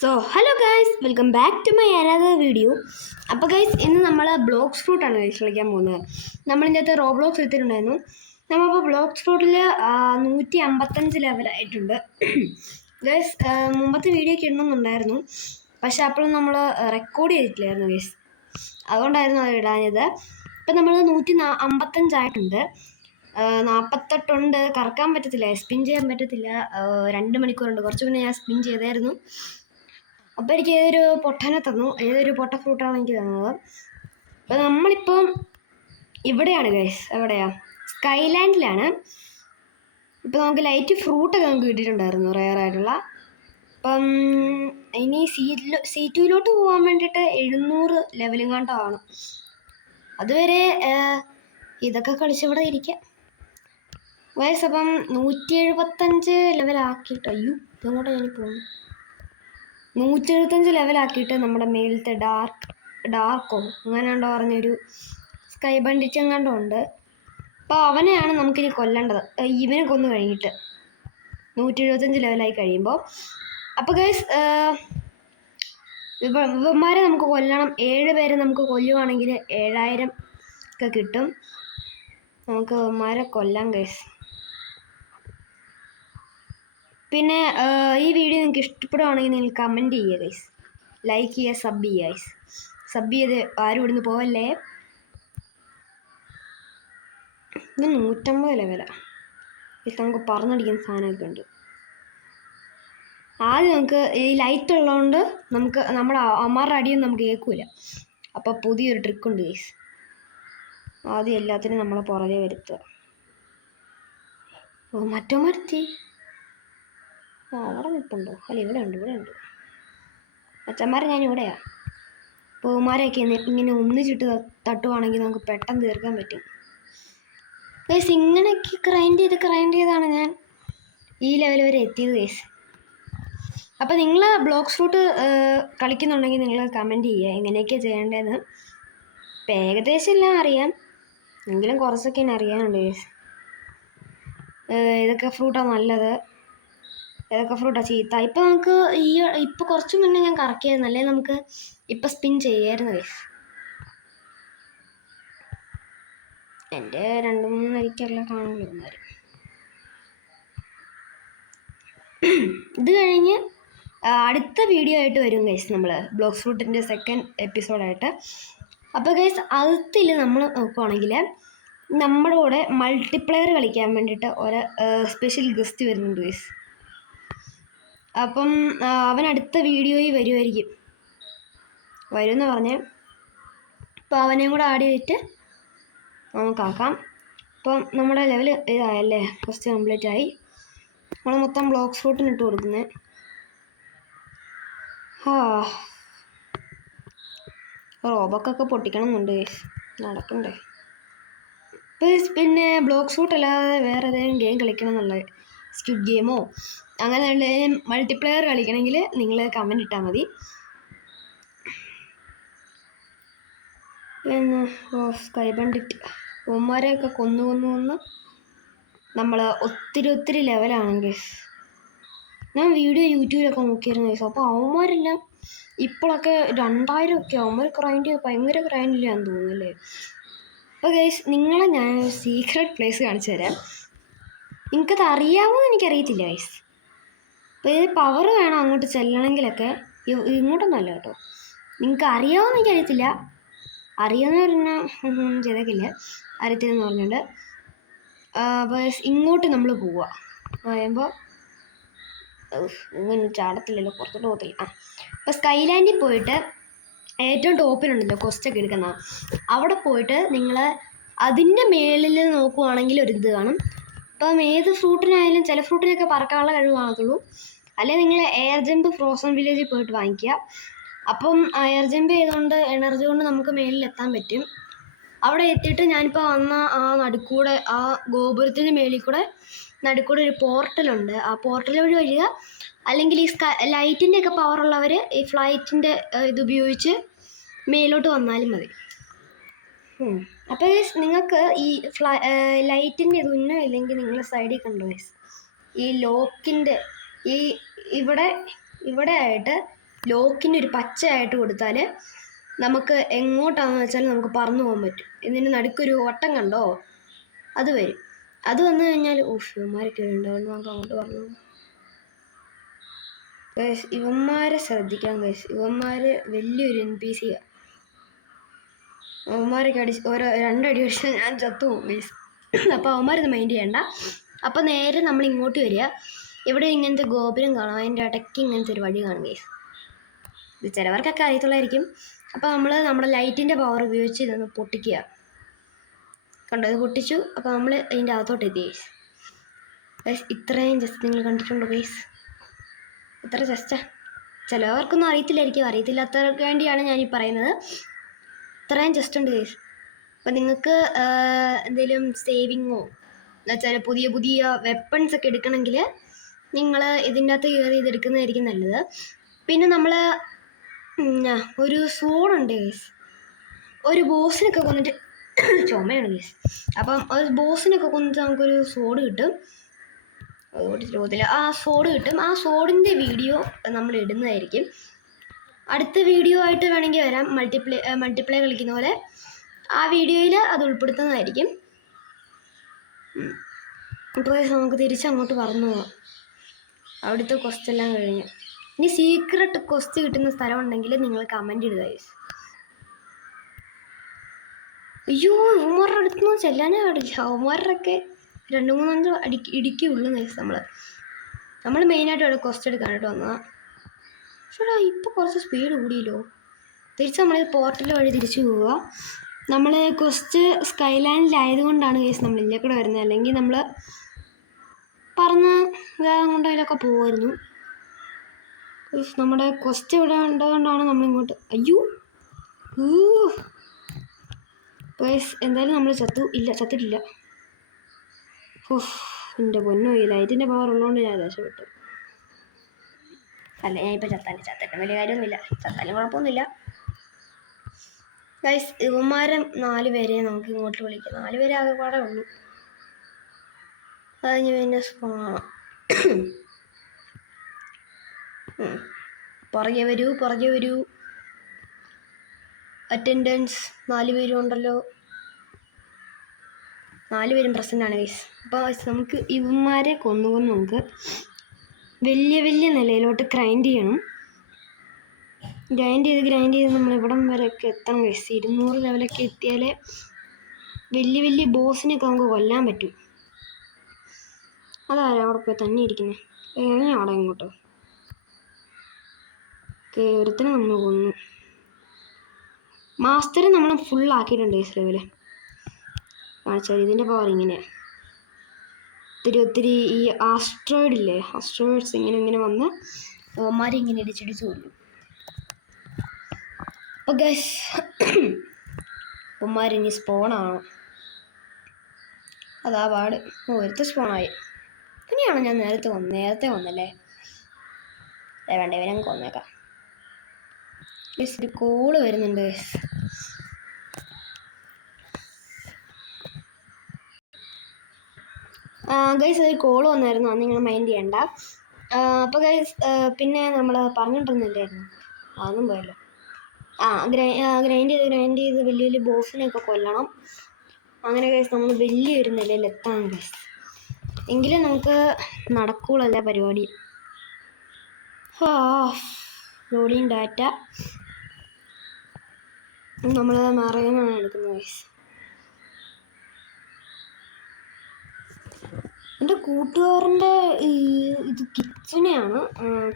So hello guys, welcome back to my another video. അപ്പോൾ guys, ഇന്ന് നമ്മൾ blocks ഫ്രൂട്ടാണ് ഗൈസ് കളിക്കാൻ പോകുന്നത്. നമ്മളിൻ്റെ അകത്ത് റോബ്ലോക്സ് എടുത്തിട്ടുണ്ടായിരുന്നു. നമ്മളിപ്പോൾ ബ്ലോക്സ് ഫ്രൂട്ടിൽ 155 ലെവലായിട്ടുണ്ട് ഗൈസ്. മുമ്പത്തെ വീഡിയോ ഒക്കെ ഇടുന്നുണ്ടായിരുന്നു, പക്ഷെ അപ്പോഴും നമ്മൾ റെക്കോർഡ് ചെയ്തിട്ടില്ലായിരുന്നു ഗൈസ്. അതുകൊണ്ടായിരുന്നു അത് ഇടാഞ്ഞത്. ഇപ്പം നമ്മൾ 155 ആയിട്ടുണ്ട്. 48 കറക്കാൻ പറ്റത്തില്ല, സ്പിൻ ചെയ്യാൻ പറ്റത്തില്ല. 2 മണിക്കൂറുണ്ട്. കുറച്ച് മുന്നേ ഞാൻ സ്പിൻ ചെയ്തായിരുന്നു. അപ്പോൾ എനിക്ക് ഏതൊരു പൊട്ടനെ തന്നു, ഏതൊരു പൊട്ട ഫ്രൂട്ടാണ് എനിക്ക് തന്നത്. അപ്പോൾ നമ്മളിപ്പം ഇവിടെയാണ് ഗൈസ്. എവിടെയാണ്? സ്കൈലാൻഡിലാണ്. ഇപ്പോൾ നമുക്ക് ലൈറ്റ് ഫ്രൂട്ടൊക്കെ നമുക്ക് കിട്ടിയിട്ടുണ്ടായിരുന്നു, റെയറായിട്ടുള്ള. അപ്പം ഇനി C2 പോകാൻ വേണ്ടിയിട്ട് 700 ലെവലും കണ്ടാണ്. അതുവരെ ഇതൊക്കെ കളിച്ചിവിടെ ഇരിക്കാം ഗൈസ്. അപ്പം 175 ലെവലാക്കിയിട്ട്, അയ്യോ ഇതങ്ങോട്ട് ഞാൻ പോകുന്നു. 175 ലെവലാക്കിയിട്ട് നമ്മുടെ മേലത്തെ ഡാർക്കോ അങ്ങനെയാണ്ടോ പറഞ്ഞൊരു സ്കൈ ബണ്ടിച്ച് എങ്ങാണ്ടോ ഉണ്ട്. അപ്പോൾ അവനെയാണ് നമുക്കിനി കൊല്ലേണ്ടത്. ഇവനെ കൊന്നു കഴിഞ്ഞിട്ട് 175 ലെവലായി കഴിയുമ്പോൾ. അപ്പോൾ ഗൈസ്, ഇവന്മാരെ നമുക്ക് കൊല്ലണം. 7 പേരെ നമുക്ക് കൊല്ലുവാണെങ്കിൽ 7000 ഒക്കെ കിട്ടും. നമുക്ക് ഇവന്മാരെ കൊല്ലാം ഗൈസ്. പിന്നെ ഈ വീഡിയോ നിങ്ങൾക്ക് ഇഷ്ടപ്പെടുകയാണെങ്കിൽ നിങ്ങൾ കമൻറ്റ് ചെയ്യുക ഗൈസ്, ലൈക്ക് ചെയ്യുക, സബ് ചെയ്യുക ഗൈസ്. സബ് ചെയ്ത് ആരും ഇവിടുന്ന് പോവല്ലേ. ഇത് 150 ലെവലാണ്. ഇത് നമുക്ക് പറന്നടിക്കുന്ന സാധനമൊക്കെ ഉണ്ട്. ആദ്യം നമുക്ക് ഈ ലൈറ്റ് ഉള്ളതുകൊണ്ട് നമുക്ക് നമ്മുടെ അമ്മമാരുടെ അടിയൊന്നും നമുക്ക് കേൾക്കില്ല. അപ്പോൾ പുതിയൊരു ട്രിക്കുണ്ട് ഗൈസ്. ആദ്യം എല്ലാത്തിനും നമ്മളെ പുറകെ വരുത്തുക. ഓ മറ്റോ മരത്തി അവിടെ നിൽപ്പുണ്ടോ? അല്ല, ഇവിടെ ഉണ്ട് അച്ഛന്മാരെ. ഞാൻ ഇവിടെയാണ്. പൂമാരെയൊക്കെ ഇങ്ങനെ ഒന്നിച്ചിട്ട് തട്ടുവാണെങ്കിൽ നമുക്ക് പെട്ടെന്ന് തീർക്കാൻ പറ്റും ഗൈസ്. ഇങ്ങനെയൊക്കെ ഗ്രൈൻഡ് ചെയ്താണ് ഞാൻ ഈ ലെവൽ വരെ എത്തിയത് ഗൈസ്. അപ്പോൾ നിങ്ങൾ ബ്ലോക്സ് ഫ്രൂട്ട് കളിക്കുന്നുണ്ടെങ്കിൽ നിങ്ങൾ കമൻറ്റ് ചെയ്യുക എങ്ങനെയൊക്കെയാണ് ചെയ്യേണ്ടതെന്ന്. ഇപ്പം ഏകദേശം എല്ലാം അറിയാം, എങ്കിലും കുറച്ചൊക്കെ എന്നെ അറിയാനുണ്ട് ഗൈസ്. ഇതൊക്കെ ഫ്രൂട്ടാണ് നല്ലത്, ഏതൊക്കെ ഫ്രൂട്ടാണ് ചീത്ത. ഇപ്പം നമുക്ക് ഇപ്പോൾ കുറച്ച് മുന്നേ ഞാൻ കറക്കിയായിരുന്നു, അല്ലെങ്കിൽ നമുക്ക് ഇപ്പം സ്പിൻ ചെയ്യായിരുന്നു ഗൈസ്. എൻ്റെ 2-3 അരിക്കെല്ലാം കാണുമ്പോൾ ഇത് കഴിഞ്ഞ് അടുത്ത വീഡിയോ ആയിട്ട് വരും ഗൈസ്, നമ്മൾ ബ്ലോക്സ് ഫ്രൂട്ടിൻ്റെ സെക്കൻഡ് എപ്പിസോഡായിട്ട്. അപ്പോൾ ഗൈസ്, അതിൽ നമ്മൾ നോക്കുവാണെങ്കിൽ നമ്മുടെ കൂടെ മൾട്ടിപ്ലെയർ കളിക്കാൻ വേണ്ടിയിട്ട് ഒരു സ്പെഷ്യൽ ഗസ്റ്റ് വരുന്നുണ്ട് ഗൈസ്. അപ്പം അവൻ അടുത്ത വീഡിയോയിൽ വരുമെന്ന് പറഞ്ഞ്. അപ്പോൾ അവനെയും കൂടെ ആഡ് ചെയ്തിട്ട് നമുക്കാക്കാം. അപ്പം നമ്മുടെ ലെവൽ ഇതായല്ലേ, ഫസ്റ്റ് കംപ്ലീറ്റ് ആയി. നമ്മൾ മൊത്തം ബ്ലോക്സ് ഫ്രൂട്ടിന് ഇട്ട് കൊടുക്കുന്നത്. റോബൊക്കൊക്കെ പൊട്ടിക്കണം എന്നുണ്ട് ഗൈസ്, നടക്കണ്ടേ. പിന്നെ ബ്ലോക്സ് ഫ്രൂട്ട് അല്ലാതെ വേറെ ഏതെങ്കിലും ഗെയിം കളിക്കണം എന്നുള്ളത്, സ്ക്വിഡ് ഗെയിമോ അങ്ങനെ എന്തെങ്കിലും മൾട്ടിപ്ലെയർ കളിക്കണമെങ്കിൽ നിങ്ങൾ കമൻറ്റ് ഇട്ടാൽ മതി. പിന്നെ സ്കൈ ബണ്ടിറ്റ് ഉമ്മാരെയൊക്കെ കൊന്നു നമ്മൾ ഒത്തിരി ലെവലാണെങ്കിൽ. ഞാൻ വീഡിയോ യൂട്യൂബിലൊക്കെ നോക്കിയിരുന്നു ഗൈസ്. അപ്പോൾ അവന്മാരെല്ലാം ഇപ്പോഴൊക്കെ 2000 ഒക്കെ അവന്മാർ ഭയങ്കര ഗ്രൈൻഡിലാന്ന് തോന്നുന്നല്ലേ. അപ്പോൾ ഗൈസ്, നിങ്ങളെ ഞാൻ സീക്രട്ട് പ്ലേസ് കാണിച്ചു തരാം. നിങ്ങൾക്കത് അറിയാമോ എനിക്കറിയത്തില്ല ഗൈസ്. അപ്പോൾ ഇത് പവർ വേണം അങ്ങോട്ട് ചെല്ലണമെങ്കിലൊക്കെ. ഇങ്ങോട്ടൊന്നുമല്ല കേട്ടോ. നിങ്ങൾക്ക് അറിയാമോ എനിക്കറിയത്തില്ല. അറിയാമെന്ന് പറഞ്ഞാൽ ചെയ്തേക്കില്ല, അറിയത്തില്ലെന്ന് പറഞ്ഞുകൊണ്ട്. അപ്പോൾ ഇങ്ങോട്ട് നമ്മൾ പോവുക പറയുമ്പോൾ ഇങ്ങനെ ചാടത്തില്ലല്ലോ, പുറത്തോട്ട് പോകത്തില്ല. അപ്പോൾ സ്കൈലാൻഡിൽ പോയിട്ട് ഏറ്റവും ടോപ്പിലുണ്ടല്ലോ കൊസ്റ്റൊക്കെ എടുക്കുന്ന, അവിടെ പോയിട്ട് നിങ്ങൾ അതിൻ്റെ മേളിൽ നോക്കുവാണെങ്കിൽ ഒരു ഇത് കാണും. അപ്പം ഏത് ഫ്രൂട്ടിനായാലും ചില ഫ്രൂട്ടിനൊക്കെ പറക്കാനുള്ള കഴിവ് കാണത്തുള്ളൂ. അല്ലെങ്കിൽ നിങ്ങൾ എയർ ജമ്പ് ഫ്രോസൺ വില്ലേജിൽ പോയിട്ട് വാങ്ങിക്കുക. അപ്പം എയർ ജമ്പ് ചെയ്തുകൊണ്ട് എനർജി കൊണ്ട് നമുക്ക് മേളിൽ എത്താൻ പറ്റും. അവിടെ എത്തിയിട്ട് ഞാനിപ്പോൾ വന്ന ആ നടുക്കൂടെ, ആ ഗോപുരത്തിൻ്റെ മേളിൽ കൂടെ നടുക്കൂടെ ഒരു പോർട്ടലുണ്ട്. ആ പോർട്ടൽ വഴി വരിക. അല്ലെങ്കിൽ ഈ ലൈറ്റിൻ്റെ ഒക്കെ പവറുള്ളവർ ഈ ഫ്ലൈറ്റിൻ്റെ ഇതുപയോഗിച്ച് മേലോട്ട് വന്നാലും മതി. അപ്പോൾ നിങ്ങൾക്ക് ഈ ലൈറ്റിൻ്റെ ഇതൊന്നും ഇല്ലെങ്കിൽ നിങ്ങൾ സൈഡിൽ കണ്ടു ഗൈസ്, ഈ ലോക്കിൻ്റെ ഇവിടെ ആയിട്ട് ലോക്കിൻ്റെ ഒരു പച്ചയായിട്ട് കൊടുത്താൽ നമുക്ക് എങ്ങോട്ടാണെന്ന് വെച്ചാൽ നമുക്ക് പറന്നു പോകാൻ പറ്റും. ഇതിന് നടുക്കൊരു ഓട്ടം കണ്ടോ, അത് വരും. അത് വന്നു കഴിഞ്ഞാൽ ഇവന്മാരൊക്കെ ഉണ്ടാവും. നമുക്ക് അങ്ങോട്ട് പറഞ്ഞു ഗൈസ്. ഇവന്മാരെ ശ്രദ്ധിക്കാം ഗൈസ്. ഇവന്മാർ വലിയൊരു NPC ആണ്. അവന്മാരൊക്കെ ഓരോ 2 അടി അടിച്ചാൽ ഞാൻ ചത്തുപോകും ഗൈസ്. അപ്പോൾ അവന്മാരൊന്നും മൈൻഡ് ചെയ്യണ്ട. അപ്പോൾ നേരെ നമ്മൾ ഇങ്ങോട്ട് വരിക. ഇവിടെ ഇങ്ങനത്തെ ഗോപുരം കാണാം, അതിൻ്റെ ഇടയ്ക്ക് ഇങ്ങനത്തെ ഒരു വഴി കാണും ഗൈസ്. ഇത് ചിലവർക്കൊക്കെ അറിയത്തുള്ളായിരിക്കും. അപ്പോൾ നമ്മൾ നമ്മുടെ ലൈറ്റിൻ്റെ പവർ ഉപയോഗിച്ച് ഇതൊന്ന് പൊട്ടിക്കുക. കണ്ടോ, ഇത് പൊട്ടിച്ചു. അപ്പോൾ നമ്മൾ അതിൻ്റെ അകത്തോട്ട് എത്തി ഗൈസ്. ഗൈസ് ഇത്രയും ജസ്റ്റ് നിങ്ങൾ കണ്ടിട്ടുണ്ടോ ഗൈസ്? ഇത്ര ജസ്റ്റാ. ചിലവർക്കൊന്നും അറിയത്തില്ലായിരിക്കും. അറിയത്തില്ലാത്തവർക്ക് വേണ്ടിയാണ് ഞാനീ പറയുന്നത്. ഇത്രയും ജസ്റ്റ് ഉണ്ട് ഗൈസ്. അപ്പോൾ നിങ്ങൾക്ക് എന്തെങ്കിലും സേവിങ്ങോ എന്നുവെച്ചാൽ പുതിയ പുതിയ വെപ്പൺസ് ഒക്കെ എടുക്കണമെങ്കിൽ നിങ്ങൾ ഇതിൻ്റെ അകത്ത് കയറി ഇതെടുക്കുന്നതായിരിക്കും നല്ലത്. പിന്നെ നമ്മൾ ഒരു സോഡുണ്ട് ഗൈസ്. ഒരു ബോസിനൊക്കെ കൊന്നിട്ട് ചുമയാണ് ഗൈസ്. അപ്പം ഒരു ബോസിനൊക്കെ കൊന്നിട്ട് നമുക്കൊരു സോഡ് കിട്ടും. ആ സോഡ് കിട്ടും. ആ സോഡിൻ്റെ വീഡിയോ നമ്മൾ ഇടുന്നതായിരിക്കും. അടുത്ത വീഡിയോ ആയിട്ട് വേണമെങ്കിൽ വരാം. മൾട്ടിപ്ലേ കളിക്കുന്ന പോലെ ആ വീഡിയോയിൽ അത് ഉൾപ്പെടുത്തുന്നതായിരിക്കും. അപ്പോൾ നമുക്ക് തിരിച്ചങ്ങോട്ട് പറന്നു പോകാം. അവിടുത്തെ ക്വസ്റ്റ് എല്ലാം കഴിഞ്ഞു. ഇനി സീക്രട്ട് ക്വസ്റ്റ് കിട്ടുന്ന സ്ഥലം ഉണ്ടെങ്കിൽ നിങ്ങൾ കമൻ്റ് ഇടുക ഗൈസ്. അയ്യോ, അവന്മാരുടെ അടുത്തൊന്നും ചെല്ലാനേ പാടില്ല. അവന്മാരുടെയൊക്കെ 2-3 ഇടിക്കുള്ളൂ ഗൈസ്. നമ്മൾ മെയിനായിട്ട് അവിടെ ക്വസ്റ്റ് എടുക്കാനായിട്ട് വന്നതാണ്. പക്ഷേ ഇപ്പോൾ കുറച്ച് സ്പീഡ് കൂടിയല്ലോ. തിരിച്ച് നമ്മൾ പോർട്ടൽ വഴി തിരിച്ചു പോവുക. നമ്മൾ ക്വസ്റ്റ് സ്കൈലാൻഡിലായതുകൊണ്ടാണ് ഗൈസ് നമ്മൾ ഇതിലെ കൂടെ വരുന്നത്. അല്ലെങ്കിൽ നമ്മൾ പറന്ന് അങ്ങോട്ട് അതിലൊക്കെ പോകുമായിരുന്നു. നമ്മുടെ ക്വസ്റ്റ് ഇവിടെ ഉണ്ടതുകൊണ്ടാണ് നമ്മളിങ്ങോട്ട്. അയ്യോ ഗൈസ്, എന്തായാലും നമ്മൾ ചത്തിട്ടില്ല. എൻ്റെ പൊന്നോ, ഈ ലൈറ്റിൻ്റെ പവർ ഉള്ളതുകൊണ്ട് ഞാൻ രക്ഷപ്പെട്ടു. അല്ല, ഞാനിപ്പോൾ ചത്തിട്ട് വലിയ കാര്യമൊന്നുമില്ല. ചത്താലും കുഴപ്പമൊന്നുമില്ല ഗൈസ്. ഇവന്മാരെ 4 പേരെ നമുക്ക് ഇങ്ങോട്ട് വിളിക്കാം. 4 പേരെ ആകെപ്പാടെ ഉള്ളൂ. അത് കഴിഞ്ഞ് പിന്നെ പുറകെ വരൂ. അറ്റൻഡൻസ് 4 പേരും ഉണ്ടല്ലോ. 4 പേരും പ്രസൻ്റ് ആണ് ഗൈസ്. അപ്പോൾ നമുക്ക് ഇവന്മാരെ കൊന്നു നമുക്ക് വലിയ നിലയിലോട്ട് ഗ്രൈൻഡ് ചെയ്യണം. ഗ്രൈൻഡ് ചെയ്ത് നമ്മൾ ഇവിടം വരെയൊക്കെ എത്തണം ഗൈസ്. 200 ലെവലൊക്കെ എത്തിയാലേ വലിയ ബോസിനൊക്കെ നമുക്ക് കൊല്ലാൻ പറ്റും. അതാരാ അവിടെ പോയി തന്നെ ഇരിക്കുന്നത്? അവിടെ ഇങ്ങോട്ടോ. ഒരുത്തനെ നമ്മൾ കൊന്നു. മാസ്റ്റർ നമ്മൾ ഫുള്ളാക്കിയിട്ടുണ്ട് ഗൈസ് ലെവല്. കാണിച്ചാൽ ഇതിൻ്റെ പവർ ഇങ്ങനെയാണ്. ഒത്തിരി ഈ ആസ്ട്രോയിഡ്സ് ഇങ്ങനെ വന്ന് ഇങ്ങനെ ഇടിച്ചിടിച്ച് കൊല്ലും. അപ്പോൾ ഗൈസ് ഇനി സ്പോണാണ്. അതാ പാട്. ഒരുത്ത സ്പോണായി. ഇനിയാണോ ഞാൻ നേരത്തെ വന്നല്ലേ? വേണ്ട, ഇവനെ കൊന്നേക്കാം ഗൈസ്. ഒരു കോള് വരുന്നുണ്ട് ഗൈസ്. ഗൈസ് ഒരു കോള് വന്നായിരുന്നു. അത് നിങ്ങൾ മൈൻഡ് ചെയ്യണ്ട. അപ്പോൾ ഗൈസ് പിന്നെ നമ്മൾ പറഞ്ഞിട്ടൊന്നുമില്ലായിരുന്നു. അതൊന്നും പോയല്ലോ. ഗ്രൈൻഡ് ചെയ്ത് വലിയ ബോസിനെയൊക്കെ കൊല്ലണം. അങ്ങനെ ഗൈസ് നമ്മൾ വലിയൊരു നിലയിൽ എത്താം ഗൈസ്. എങ്കിലും നമുക്ക് നടക്കൂളല്ല പരിപാടി. ലോഡിങ് ഡാറ്റ നമ്മൾ മറയുന്നതാണ് എടുക്കുന്നത് ഗൈസ്. എൻ്റെ കൂട്ടുകാരൻ്റെ ഇത് കിച്ചുനെയാണ്.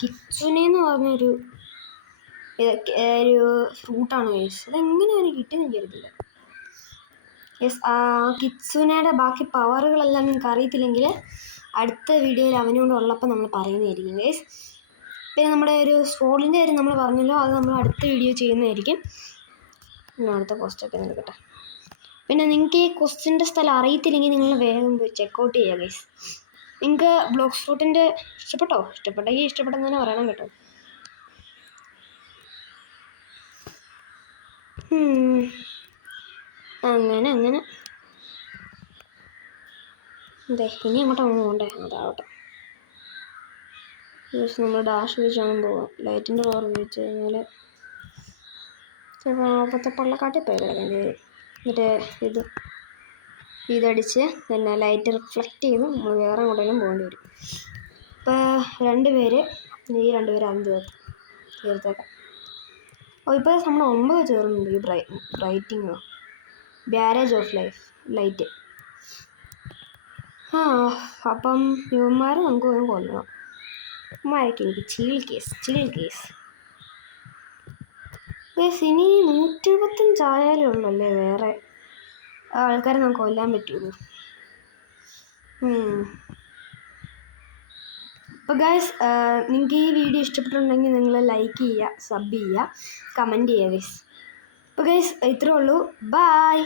കിച്ചുനെ എന്ന് പറഞ്ഞൊരു ഫ്രൂട്ടാണ് ഗൈസ്. അതെങ്ങനെ അവന് കിട്ടിയെന്ന് എനിക്കറിയത്തില്ല ഗൈസ്. കിച്ചുനയുടെ ബാക്കി പവറുകളെല്ലാം നിങ്ങൾക്ക് അറിയത്തില്ലെങ്കിൽ അടുത്ത വീഡിയോയിൽ അവനോട് ഉള്ളപ്പോൾ നമ്മൾ പറയുന്നതായിരിക്കും ഗൈസ്. പിന്നെ നമ്മുടെ ഒരു സ്പോളിൻ്റെ കാര്യം നമ്മൾ പറഞ്ഞല്ലോ, അത് നമ്മൾ അടുത്ത വീഡിയോ ചെയ്യുന്നതായിരിക്കും. അടുത്ത ക്വസ്റ്റ്യൊക്കെ എടുക്കട്ടെ. പിന്നെ നിങ്ങൾക്ക് ഈ ക്വസ്റ്റ്യൻ്റെ സ്ഥലം അറിയത്തില്ലെങ്കിൽ നിങ്ങൾ വേഗം പോയി ചെക്കൗട്ട് ചെയ്യുക ഗൈസ്. നിങ്ങൾക്ക് ബ്ലോക്സ് ഫ്രൂട്ടിൻ്റെ ഇഷ്ടപ്പെട്ടെങ്കിൽ ഇഷ്ടപ്പെട്ടെന്ന് തന്നെ പറയണം കേട്ടോ. അങ്ങനെ ഇനി അങ്ങോട്ട് പോകണ്ടേ? അതാവട്ടെ. ജസ്റ്റ് നമ്മൾ ഡാഷ് വെച്ചാണ് പോകാം. ലൈറ്റിൻ്റെ പവർ ഉപയോഗിച്ച് കഴിഞ്ഞാൽ ചിലപ്പോൾ അപ്പോഴത്തെ പള്ളക്കാട്ടിൽ പോയി കിടക്കേണ്ടി വരും. എന്നിട്ട് ഇതടിച്ച് പിന്നെ ലൈറ്റ് റിഫ്ലക്റ്റ് ചെയ്ത് നമ്മൾ വേറെ എങ്ങോട്ടെങ്കിലും പോകേണ്ടി വരും. ഇപ്പോൾ ഈ 2 പേര് അത് തീർത്തേക്കാം. ഇപ്പോൾ നമ്മൾ 9 ചേർന്നുണ്ട് ഈ ബ്രൈറ്റിങ്ങോ ബ്യാരേജ് ഓഫ് ലൈറ്റ്. അപ്പം ഇവന്മാരെ നമുക്ക് ഒന്ന് കൊണ്ടുപോകാം. ഇവന്മാരൊക്കെ എനിക്ക് ചിൽ കേസ്. ഇനി 125 ആയാലേ ഉള്ളല്ലേ വേറെ ആൾക്കാരെ നമുക്ക് കൊല്ലാൻ പറ്റുള്ളൂ. അപ്പോൾ ഗൈസ്, നിങ്ങൾക്ക് ഈ വീഡിയോ ഇഷ്ടപ്പെട്ടിട്ടുണ്ടെങ്കിൽ നിങ്ങൾ ലൈക്ക് ചെയ്യുക, സബ് ചെയ്യുക, കമൻറ്റ് ചെയ്യുക ഗൈസ്. അപ്പോൾ ഗൈസ് ഇത്രേ ഉള്ളൂ. ബൈ.